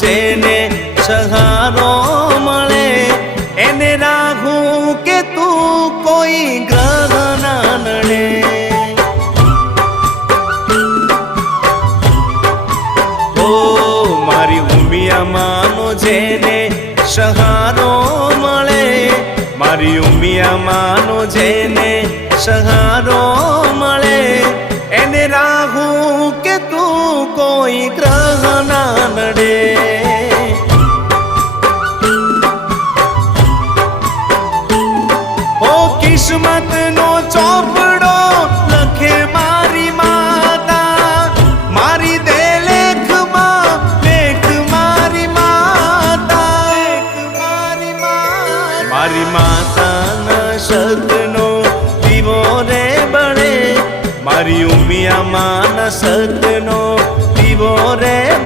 જેને સહારો મળે એને રાહુ કે તું કોઈ ગ્રહ ના નડે. ઓ મારી ઉમિયા માનો જેને સહારો મળે, મારી ઉમિયા માનો જેને સહારો મળે એને રાહુ કે તું કોઈ ગ્રહ ના નડે. ઓ કિસ્મત નો ચોપડો લખે મારી માતા, મારી દે લેખમાં લેખ મારી માતા, મારી માતાના સતનો દીવો રે બળે, મારી ઉમિયા માના સત